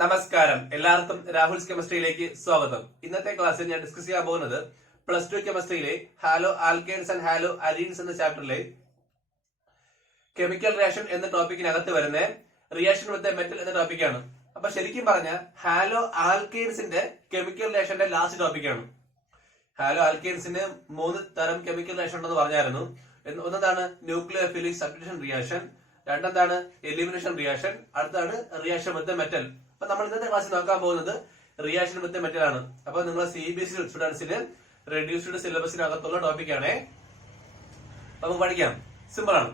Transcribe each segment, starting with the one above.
നമസ്കാരം, എല്ലാവർക്കും രാഹുൽസ് കെമിസ്ട്രിയിലേക്ക് സ്വാഗതം. ഇന്നത്തെ ക്ലാസ്സിൽ ഞാൻ ഡിസ്കസ് ചെയ്യാൻ പോകുന്നത് പ്ലസ് ടു കെമിസ്ട്രിയിലെ halo alkanes and halo arenes എന്ന ചാപ്റ്ററിലെ കെമിക്കൽ റിയാക്ഷൻ എന്ന ടോപ്പിക്കിനകത്ത് വരുന്ന റിയാക്ഷൻ വിത്ത് മെറ്റൽ എന്ന ടോപ്പിക്കാണ്. അപ്പൊ ശരിക്കും പറഞ്ഞ ഹാലോ ആൽക്കേൻസിന്റെ കെമിക്കൽ റിയാക്ഷന്റെ ലാസ്റ്റ് ടോപ്പിക്കാണ്. ഹാലോ ആൽക്കേൻസിന് 3 തരം കെമിക്കൽ റിയാക്ഷൻ ഉണ്ടെന്ന് പറഞ്ഞായിരുന്നു. ഒന്നതാണ് ന്യൂക്ലിയോഫിലിക് സബ്സ്റ്റിറ്റ്യൂഷൻ റിയാക്ഷൻ, രണ്ടെന്താണ് എലിമിനേഷൻ റിയാക്ഷൻ, അടുത്താണ് റിയാക്ഷൻ വിത്ത് മെറ്റൽ. അപ്പൊ നമ്മൾ ഇന്നത്തെ ക്ലാസ്സിൽ നോക്കാൻ പോകുന്നത് റിയാക്ഷൻ വിത്ത് മെറ്റൽ ആണ്. അപ്പൊ നിങ്ങൾ CBSE സ്റ്റുഡൻസിന് റെഡ്യൂസ്ഡ് സിലബസിനകത്തുള്ള ടോപ്പിക്കാണ്. നമുക്ക് പഠിക്കാം, സിമ്പിൾ ആണ്.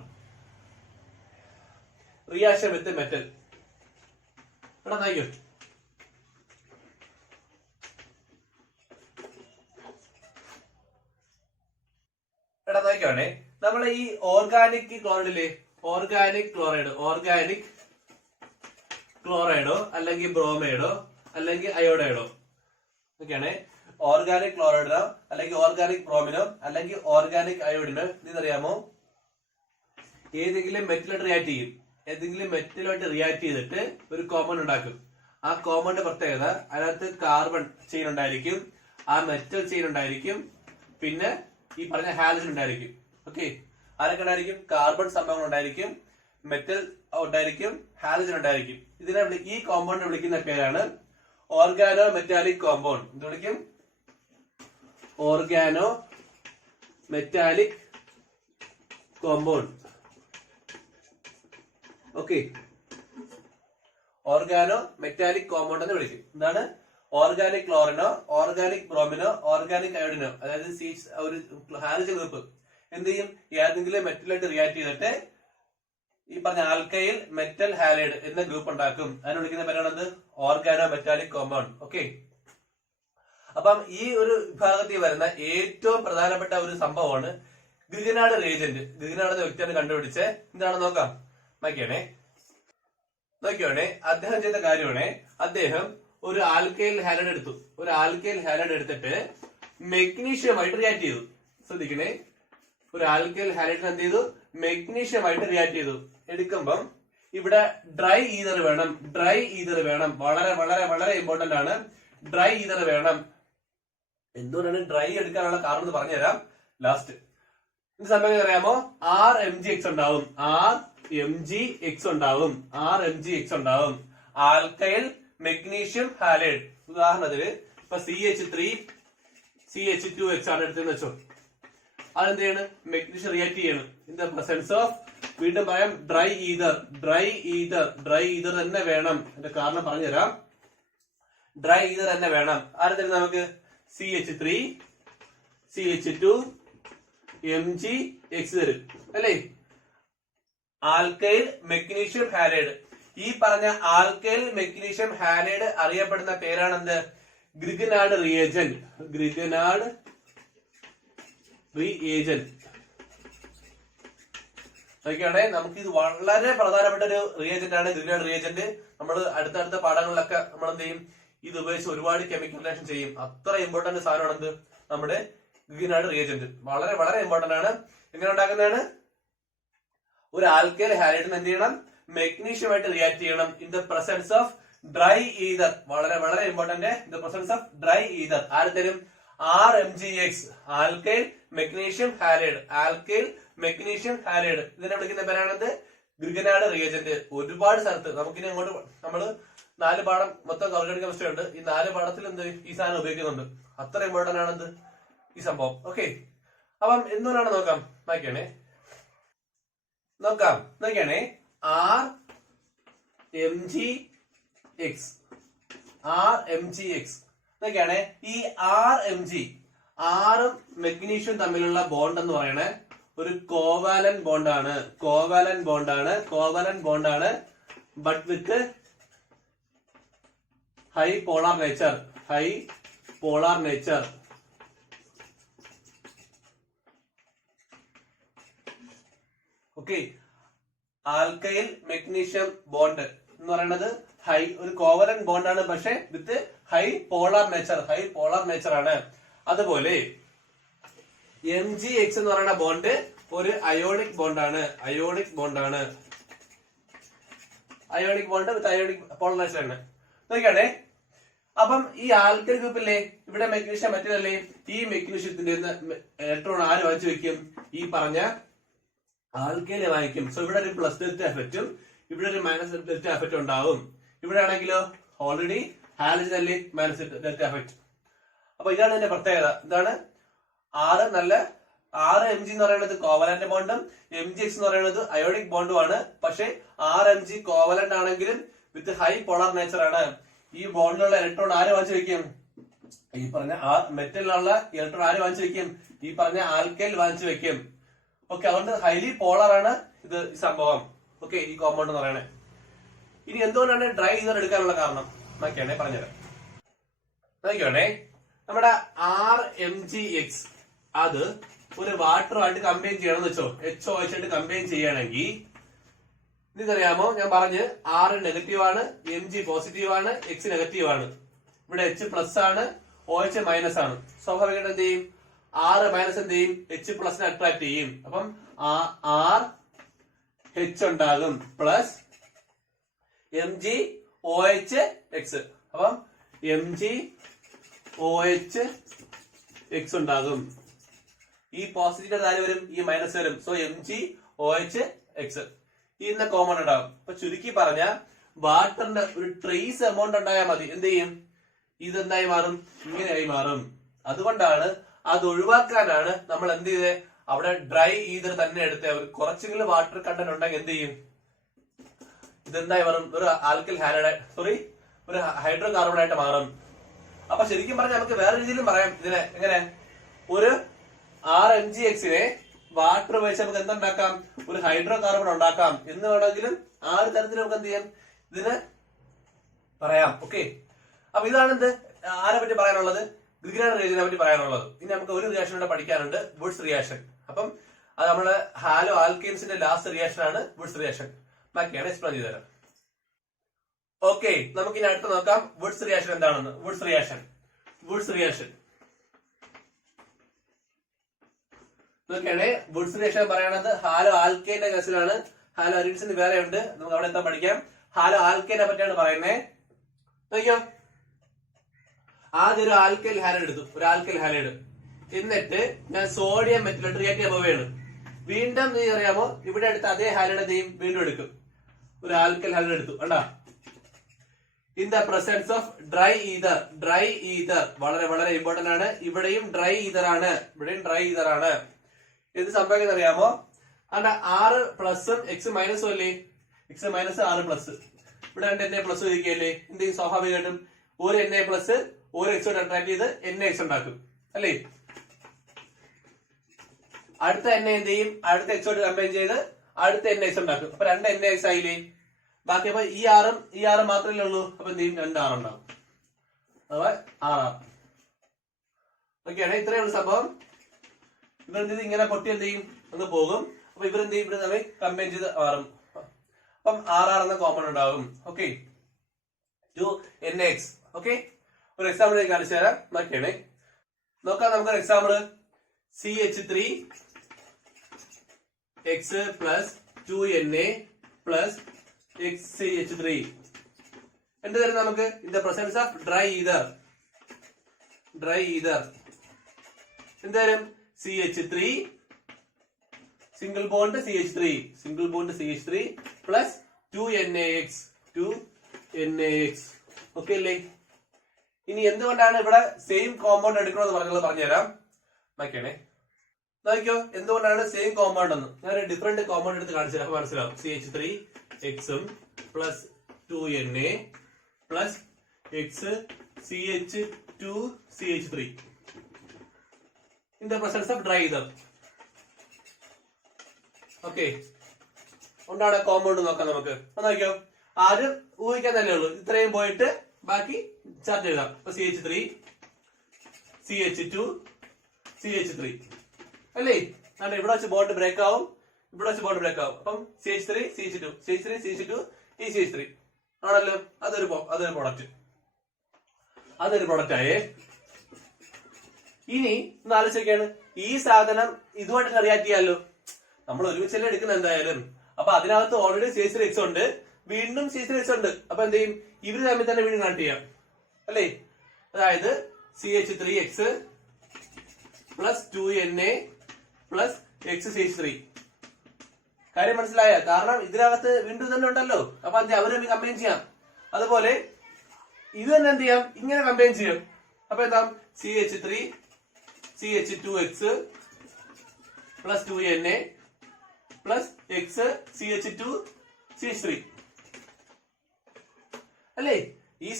റിയാക്ഷൻ വിത്ത് മെറ്റൽ ഇവിടെ നോക്കൂ. ഇവിടെ നോക്കിയോണേ, നമ്മളെ ഈ ഓർഗാനിക് ക്ലോറൈഡില്ലേ, ഓർഗാനിക് ക്ലോറൈഡോ അല്ലെങ്കിൽ ബ്രോമൈഡോ അല്ലെങ്കിൽ അയോഡൈഡോ ഒക്കെയാണ്. ഓർഗാനിക് ക്ലോറൈഡോ അല്ലെങ്കിൽ ഓർഗാനിക് ബ്രോമിനോ അല്ലെങ്കിൽ ഓർഗാനിക് അയോഡിനോ ഇതറിയാമോ? ഏതെങ്കിലും മെറ്റലായിട്ട് റിയാക്ട് ചെയ്യും. ഏതെങ്കിലും മെറ്റലുമായിട്ട് റിയാക്ട് ചെയ്തിട്ട് ഒരു കോമ്പൗണ്ട് ഉണ്ടാക്കും. ആ കോമ്പൗണ്ട് പ്രത്യേകത അതിനകത്ത് കാർബൺ ചെയിൻ ഉണ്ടായിരിക്കും, ആ മെറ്റൽ ചെയിൻ ഉണ്ടായിരിക്കും, പിന്നെ ഈ പറഞ്ഞ ഹാലജൻ ഉണ്ടായിരിക്കും. ഓക്കെ, ആരൊക്കെ ഉണ്ടായിരിക്കും? കാർബൺ സംഭവങ്ങൾ ഉണ്ടായിരിക്കും, മെറ്റൽ ഉണ്ടായിരിക്കും, ഹാലജൻ ഉണ്ടായിരിക്കും. ഇതിനെ ഈ കോമ്പൗണ്ട് വിളിക്കുന്ന പേരാണ് ഓർഗാനോ മെറ്റാലിക് കോമ്പൗണ്ട്. ഇത് വിളിക്കും organo metallic compound. Okay, organo metallic compound എന്ന് വിളിക്കും. എന്താണ്? ഓർഗാനിക് ക്ലോറിനോ ഓർഗാനിക് ബ്രോമിനോ ഓർഗാനിക് അയോഡിനോ, അതായത് ഒരു ഹാലജൻ ഗ്രൂപ്പ് എന്ത് ചെയ്യും? ഏതെങ്കിലും മെറ്റലായിട്ട് റിയാക്ട് ചെയ്തിട്ട് ഈ പറഞ്ഞ ആൽക്കൈൽ മെറ്റൽ ഹാലൈഡ് എന്ന ഗ്രൂപ്പ് ഉണ്ടാക്കും. അതിന് വിളിക്കുന്ന പേരാണത് ഓർഗാനോ മെറ്റാലിക് കോമ്പൗണ്ട്. ഓക്കെ, അപ്പം ഈ ഒരു വിഭാഗത്തിൽ വരുന്ന ഏറ്റവും പ്രധാനപ്പെട്ട ഒരു സംഭവമാണ് ഗ്രിഗനാർഡ് റിയേജന്റ്. ഗ്രിഗനാർഡ് എന്ന വ്യക്തിയാണ് കണ്ടുപിടിച്ച്. എന്താണെന്ന് നോക്കാം. നോക്കിയോണേ, അദ്ദേഹം ചെയ്ത കാര്യമാണ്, അദ്ദേഹം ഒരു ആൽക്കൈൽ ഹാലൈഡ് എടുത്തു. ഒരു ആൽക്കൈൽ ഹാലൈഡ് എടുത്തിട്ട് മെഗ്നീഷ്യമായിട്ട് റിയാക്ട് ചെയ്തു. ശ്രദ്ധിക്കണേ, ഒരു ആൽക്കൈൽ ഹാലൈഡിന് എന്ത് ചെയ്തു? മെഗ്നീഷ്യമായിട്ട് റിയാക്ട് ചെയ്തു. എടുക്കുമ്പം ഇവിടെ ഡ്രൈ ഈതർ വേണം. ഡ്രൈ ഈതർ വേണം, വളരെ വളരെ വളരെ ഇമ്പോർട്ടന്റ് ആണ്. ഡ്രൈ ഈതർ വേണം. എന്തുകൊണ്ടാണ് ഡ്രൈ എടുക്കാനുള്ള കാരണം എന്ന് പറഞ്ഞുതരാം ലാസ്റ്റ്. ഇത് സംഭവം അറിയാമോ? RMgX ഉണ്ടാവും. RMgX ഉണ്ടാവും. Alkyl magnesium halide. ഉദാഹരണത്തിന് ഇപ്പൊ CH3CH2X ആണ് എടുത്തെന്ന് വെച്ചോ. അതെന്ത് ചെയ്യാണ്? മെഗ്നീഷ്യം റിയാക്ട് ചെയ്യണം ഇൻ ദ പ്രസൻസ് ഓഫ്, വീണ്ടും പറയാം, ഡ്രൈ ഈതർ തന്നെ വേണം. എന്റെ കാരണം പറഞ്ഞുതരാം. ഡ്രൈ ഈതർ തന്നെ വേണം. ആരെ തരും നമുക്ക്? CH3CH2MgX തരും അല്ലേ? Alkyl magnesium halide. ഈ പറഞ്ഞ ആൽക്കൈൽ മെഗ്നീഷ്യം ഹാലൈഡ് അറിയപ്പെടുന്ന പേരാണ് എന്ത്? ഗ്രിഗനാർഡ് റിയേജന്റ്. നോക്കിയാണെ, നമുക്ക് ഇത് വളരെ പ്രധാനപ്പെട്ട ഒരു റിയേജന്റ് ആണ് ഗ്രിഗനാർഡ് റിയേജന്റ്. നമ്മൾ അടുത്തടുത്ത പാഠങ്ങളിലൊക്കെ നമ്മൾ എന്ത് ചെയ്യും? ഇത് ഉപയോഗിച്ച് ഒരുപാട് കെമിക്കൽ റിയാക്ഷൻ ചെയ്യും. അത്ര ഇമ്പോർട്ടന്റ് സാധനമാണ് എന്ത്? നമ്മുടെ ഗ്രിഗനാർഡ് റിയേജന്റ്. വളരെ വളരെ ഇമ്പോർട്ടന്റ് ആണ്. എങ്ങനെ ഉണ്ടാക്കുന്നതാണ്? ഒരു ആൽക്കൈൽ ഹാലൈഡിന് എന്ത് ചെയ്യണം? മെഗ്നീഷ്യമായിട്ട് റിയാക്ട് ചെയ്യണം in the presence of dry ether. വളരെ വളരെ important. In the presence of dry ether ആര് തരും? RMgX, alkyl magnesium halide. ഇതിനെ വിളിക്കുന്ന പേരാണത് ഗ്രിഗനാർഡ് റിയേജന്റ്. ഒരുപാട് സ്ഥലത്ത് നമുക്കിനി അങ്ങോട്ട് നമ്മള് 4 പാഠം മൊത്തം ഓർഗാനിക് കെമിസ്ട്രി ഉണ്ട്. ഈ 4 പാഠത്തിൽ എന്ത് ഈ സാധനം ഉപയോഗിക്കുന്നുണ്ട്. അത്ര ഇമ്പോർട്ടന്റ് ആണെന്ത് ഈ സംഭവം. ഓക്കെ, അപ്പം എന്തുകൊണ്ടാണ് നോക്കാം. നോക്കിയാണേ RMgX നോക്കിയാണേ. ഈ ആറും മെഗ്നീഷ്യം തമ്മിലുള്ള ബോണ്ട് എന്ന് പറയണേ ഒരു കോവാലന്റ് ബോണ്ടാണ്. But with high polar nature. Okay, alkyl magnesium bond എന്ന് പറയുന്നത് ഒരു കോവലന്റ് ബോണ്ടാണ്, പക്ഷെ വിത്ത് ഹൈ പോളാർ നേച്ചർ ആണ്. അതുപോലെ MgX എന്ന് പറയുന്ന ബോണ്ട് ഒരു അയോണിക് ബോണ്ടാണ്. Ionic bond with ionic polarisation ആണ്. നോക്കിയാണേ. അപ്പം ഈ ആൽക്കൈൽ ഗ്രൂപ്പില്ലേ, ഇവിടെ മെഗ്നീഷ്യം മറ്റേതല്ലേ, ഈ മെഗ്നീഷ്യത്തിന്റെ ഇലക്ട്രോൺ ആര് വാങ്ങിച്ചു വെക്കും? ഈ പറഞ്ഞ ആൽക്കൈല് വാങ്ങിക്കും. സോ ഇവിടെ ഒരു പ്ലസ് ഡെൽറ്റ എഫക്റ്റും ഇവിടെ ഒരു മൈനസ് ഡെൽറ്റ എഫക്റ്റ് ഉണ്ടാവും. ഇവിടെ ആണെങ്കിലോ ഓൾറെഡി ഹാലജൻ അല്ലേ മൈനസ് ഡെൽറ്റ എഫക്റ്റ്. അപ്പൊ ഇതാണ് ഇതിന്റെ പ്രത്യേകത. ഇതാണ് 6 mg എന്ന് പറയുന്നത് കോവലന്റ് ബോണ്ടും mgx എന്ന് പറയുന്നത് അയോണിക് ബോണ്ടും ആണ്. പക്ഷെ 6 mg കോവലന്റ് ആണെങ്കിലും വിത്ത് ഹൈ പോളാർ നേച്ചർ ആണ്. ഈ ബോണ്ടിലുള്ള ഇലക്ട്രോൺ ആര് വാങ്ങിച്ചു വെക്കും? ഈ പറഞ്ഞ മെറ്റലിലുള്ള ഇലക്ട്രോൺ ആര് വാങ്ങിച്ചു വെക്കും? ഈ പറഞ്ഞ ആൽക്കൈൽ വാങ്ങിച്ചു വെക്കും. ഓക്കെ, അതുകൊണ്ട് ഹൈലി പോളാർ ആണ് ഇത് ഈ സംഭവം. ഓക്കെ, ഈ കോമ്പൗണ്ട് എന്ന് പറയണേ. ഇനി എന്തുകൊണ്ടാണ് ഡ്രൈ ഈതർ എടുക്കാനുള്ള കാരണം നോക്കിയാണേ പറഞ്ഞുതരാം. നോക്കിയാണേ, നമ്മുടെ RMgX അത് ഒരു വാട്ടറുമായിട്ട് കമ്പൈൻ ചെയ്യണമെന്ന് വെച്ചോ, HOH ആയിട്ട് കമ്പൈൻ ചെയ്യണമെങ്കിൽ നിങ്ങൾക്കറിയാമോ, ഞാൻ പറഞ്ഞ് R നെഗറ്റീവ് ആണ്, Mg പോസിറ്റീവ് ആണ്, X നെഗറ്റീവ് ആണ്. ഇവിടെ H പ്ലസ് ആണ്, OH മൈനസ് ആണ്. സ്വാഭാവികമായിട്ട് എന്ത് ചെയ്യും? R മൈനസ് എന്ത് ചെയ്യും? H പ്ലസിനെ അട്രാക്ട് ചെയ്യും. അപ്പം R H ഉണ്ടാകും പ്ലസ് Mg OH X. അപ്പം Mg OH X ഉണ്ടാകും. ഈ പോസിറ്റീവ് താഴെ വരും, ഈ മൈനസ് വരും. സോ Mg OH X ഇന്ന കോമൺ ഉണ്ടാകും. അപ്പൊ ചുരുക്കി പറഞ്ഞ വാട്ടറിന്റെ ഒരു ട്രേസ് എമൗണ്ട് ഉണ്ടായാൽ മതി. എന്ത് ചെയ്യും? ഇതെന്തായി മാറും? ഇങ്ങനെയായി മാറും. അതുകൊണ്ടാണ് അത് ഒഴിവാക്കാനാണ് നമ്മൾ എന്ത് ചെയ്തത്, അവിടെ ഡ്രൈ ഈതർ തന്നെ എടുത്തേ. കുറച്ചെങ്കിലും വാട്ടർ കണ്ടന്റ് ഉണ്ടെങ്കിൽ എന്ത് ചെയ്യും? ഇതെന്തായി മാറും? ഒരു ആൽക്കൈൽ ഒരു ഹൈഡ്രോ കാർബൺ ആയിട്ട് മാറും. അപ്പൊ ശരിക്കും പറഞ്ഞാൽ നമുക്ക് വേറെ രീതിയിലും പറയാം ഇതിനെ. എങ്ങനെ? ഒരു RMgXനെ വാട്ടർ വെച്ച് നമുക്ക് എന്തുണ്ടാക്കാം? ഒരു ഹൈഡ്രോ കാർബൺ ഉണ്ടാക്കാം എന്ന് വേണമെങ്കിലും ആ ഒരു തരത്തിൽ നമുക്ക് എന്ത് ചെയ്യാം? ഇതിന് പറയാം. ഓക്കെ, അപ്പൊ ഇതാണ് എന്ത് ആരെ പറ്റി പറയാനുള്ളത്? ഗ്രിഗറിയൻ റിയാക്ഷനെ പറ്റി പറയാനുള്ളത്. ഇനി നമുക്ക് ഒരു റിയാക്ഷൻ കൂടെ പഠിക്കാനുണ്ട്, വുഡ്സ് റിയാക്ഷൻ. അപ്പം അത് നമ്മള് ഹാലോ ആൽക്കെയിൻസിന്റെ ലാസ്റ്റ് റിയാക്ഷൻ ആണ് വുഡ്സ് റിയാക്ഷൻ. ബാക്കിയാണ് എക്സ്പ്ലെയിൻ ചെയ്തുതരാം. ഓക്കെ, നമുക്ക് ഇനി അടുത്ത് നോക്കാം വുഡ്സ് റിയാക്ഷൻ എന്താണെന്ന്. വുഡ്സ് റിയാക്ഷൻ നോക്കിയാണേ, വുഡ്സ് റിയാക്ഷൻ പറയണത് ഹാലോ ആൽക്കൈന്റെ കേസിലാണ്. ഹാലോ അരിൻസിന് വേറെ ഉണ്ട്, നമുക്ക് അവിടെ എന്താ പഠിക്കാം. ഹാലോ ആൽക്കൈനെ പറ്റിയാണ് പറയുന്നത്. നോക്കിയോ, ആദ്യം ഒരു ആൽക്കൈൽ ഹാലൈഡ് എടുത്തു, ഒരു ആൽക്കൈൽ ഹാലൈഡ്. എന്നിട്ട് ഞാൻ സോഡിയം മെറ്റൽ റിയാക്ട് പോവുകയാണ്. വീണ്ടും നീ അറിയാമോ, ഇവിടെ എടുത്ത അതേ ഹാലൈഡ് എന്ത് ചെയ്യും? വീണ്ടും എടുക്കും. ഒരു ആൽക്കൈൽ ഹാലൈഡ് എടുത്തു. കണ്ടാ, in the presence of dry ether വളരെ വളരെ ഇമ്പോർട്ടന്റ് ആണ്. ഇവിടെയും ഡ്രൈ ഈതർ ആണ്, എന്ത് സംഭവിക്കുന്നത് അറിയാമോ? അവിടെ 6 പ്ലസും X മൈനസും അല്ലേ? X minus 6 plus. ഇവിടെ Na പ്ലസ് ഇരിക്കുകയല്ലേ? എന്ത് ചെയ്യും? സ്വാഭാവികമായിട്ടും ഒരു Na പ്ലസ് ഒരു X അട്രാക്ട് ചെയ്ത് NaX ഉണ്ടാക്കും അല്ലേ? അടുത്ത Na എന്ത് ചെയ്യും? അടുത്ത X കമ്പൈൻ ചെയ്ത് അടുത്ത NaX ഉണ്ടാക്കും. അപ്പൊ 2 NaX ആയില്ലേ? ബാക്കി അപ്പൊ ഈ ആറ് മാത്രമല്ലേ ഉള്ളൂ. അപ്പൊ എന്ത് ചെയ്യും? 2 R ഉണ്ടാവും. അഥവാ 6R. ഓക്കെയാണ്, ഇത്രയുള്ള സംഭവം. ഇവരെന്ത് ഇങ്ങനെ പൊട്ടി എന്ത് ചെയ്യും? ഒന്ന് പോകും. അപ്പൊ ഇവരെന്ത് ചെയ്യും? ഇവിടെ നമ്മൾ കമ്പൈൻ ചെയ്ത് മാറും. അപ്പം R എന്ന കോമൺ ഉണ്ടാവും. Okay, 2 NaX. ഓക്കെ, ഒരു എക്സാമ്പിൾ ഞാൻ കാണിച്ചു തരാം. നോക്കിയാണേ, നോക്കാം നമുക്കൊരു example. CH3X plus 2Na plus XCH3 എന്ത് തരും നമുക്ക്? In the presence of dry ether എന്ത് തരും? CH3 single bond CH3 plus 2NaX. Okay അല്ലേ? ഇനി എന്തുകൊണ്ടാണ് ഇവിടെ സെയിം കോമ്പൗണ്ട് എടുക്കണമെന്ന് പറഞ്ഞുതരാം. നോക്കിയാണേ, നോക്കിയോ എന്തുകൊണ്ടാണ് സെയിം കോമ്പൗണ്ട് എന്ന്. ഞാൻ ഡിഫറെന്റ് കോമ്പൗണ്ട് എടുത്ത് കാണിച്ചു തരാം, മനസ്സിലാവും. CH3X plus 2Na plus CH2CH3 in the presence of dry ether. Okay, കൊണ്ടാണ് കോമ്പൗണ്ട് നോക്കാം നമുക്ക്. നോക്കിയോ, ആദ്യം ഊഹിക്കാൻ തന്നെ ഉള്ളൂ. ഇത്രയും പോയിട്ട് ബാക്കി ചാർജ് എഴുതാം. അപ്പൊ CH3 CH2 CH3 അല്ലേ? അതെ, ഇവിടെ വെച്ച് ബോണ്ട് ബ്രേക്ക് ആവും, അപ്പം CH3 CH2 ഈ CH3 ആണല്ലോ. അതൊരു പ്രൊഡക്റ്റ് ആയേ. ഇനി ഒന്ന് ആലോചിക്കാണ്, ഈ സാധനം ഇതുമായിട്ട് റിയാക്ട് ചെയ്യാമല്ലോ. നമ്മൾ ഒരുമിച്ചല്ലേ എടുക്കുന്നത് എന്തായാലും. അപ്പൊ അതിനകത്ത് ഓൾറെഡി CH3X ഉണ്ട്, വീണ്ടും C3H ഉണ്ട്. അപ്പൊ എന്ത് ചെയ്യും? ഇവര് തമ്മിൽ തന്നെ വീണ്ടും കണക്ട് ചെയ്യാം അല്ലേ? അതായത് CH3X plus 2Na plus XCH3. കാര്യം മനസ്സിലായ? കാരണം ഇതിനകത്ത് വീണ്ടും തന്നെ ഉണ്ടല്ലോ. അപ്പൊ എന്ത് അവര് തമ്മിൽ കമ്പൈൻ ചെയ്യാം. അതുപോലെ ഇത് തന്നെ എന്ത് ചെയ്യാം? ഇങ്ങനെ കമ്പൈൻ ചെയ്യാം. അപ്പൊ എന്താ? CH3 CH2X plus 2Na plus XCH2 CH3 അല്ലേ? ഈ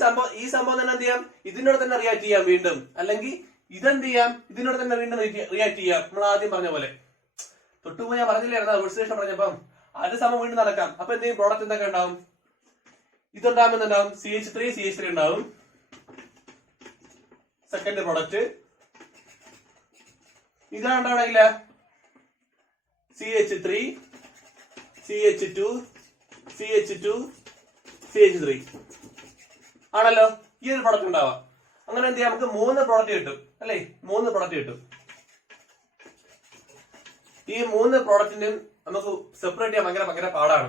സംഭവം തന്നെ എന്ത് ചെയ്യാം? ഇതിനോട് തന്നെ റിയാക്ട് ചെയ്യാം വീണ്ടും. അല്ലെങ്കിൽ ഇതെന്ത് ചെയ്യാം? ഇതിനോട് തന്നെ വീണ്ടും റിയാക്ട് ചെയ്യാം. നമ്മൾ ആദ്യം പറഞ്ഞ പോലെ തൊട്ടുപോയി ഞാൻ പറഞ്ഞില്ലായിരുന്നു ഓക്സിഡേഷൻ പറഞ്ഞപ്പം അത് സംഭവം വീണ്ടും നടക്കാം. അപ്പൊ എന്തെങ്കിലും പ്രോഡക്റ്റ് എന്തൊക്കെ ഉണ്ടാവും? ഇതുണ്ടാകുമ്പോൾ എന്തുണ്ടാവും? CH3 ഉണ്ടാവും. Second product ഇതാണ്ടാവില്ല CH3 CH2 CH3 ആണല്ലോ ഈ ഒരു പ്രോഡക്റ്റ് ഉണ്ടാവാം. അങ്ങനെ എന്ത് ചെയ്യാം? നമുക്ക് 3 പ്രോഡക്റ്റ് കിട്ടും അല്ലേ? 3 പ്രോഡക്റ്റ് കിട്ടും. ഈ 3 പ്രോഡക്റ്റിനും നമുക്ക് സെപ്പറേറ്റ് ചെയ്യാൻ ഭയങ്കര പാടാണ്.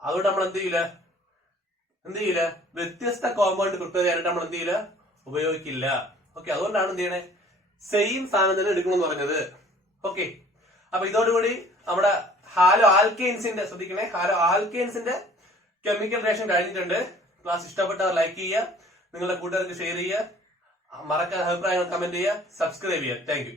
അതുകൊണ്ട് നമ്മൾ എന്ത് ചെയ്യില്ല വ്യത്യസ്ത കോമ്പൗണ്ട് പ്രിപ്പയർ ചെയ്യാനായിട്ട് നമ്മൾ എന്ത് ചെയ്യില്ല? ഉപയോഗിക്കില്ല. ഓക്കെ, അതുകൊണ്ടാണ് എന്ത് ചെയ്യണേ? സെയിം സാധനം തന്നെ എടുക്കണമെന്ന് പറഞ്ഞത്. ഓക്കെ, അപ്പൊ ഇതോടുകൂടി നമ്മുടെ ഹാലോ ആൽക്കെയിൻസിന്റെ ശ്രദ്ധിക്കണേ, ഹാലോ ആൽക്കെയിൻസിന്റെ കെമിക്കൽ റിയാക്ഷൻ കഴിഞ്ഞിട്ടുണ്ട്. ക്ലാസ് ഇഷ്ടപ്പെട്ടവർ ലൈക്ക് ചെയ്യുക, നിങ്ങളുടെ കൂട്ടുകാർക്ക് ഷെയർ ചെയ്യുക, മറക്കാതെ അഭിപ്രായങ്ങൾ കമന്റ് ചെയ്യുക, സബ്സ്ക്രൈബ് ചെയ്യുക. Thank you.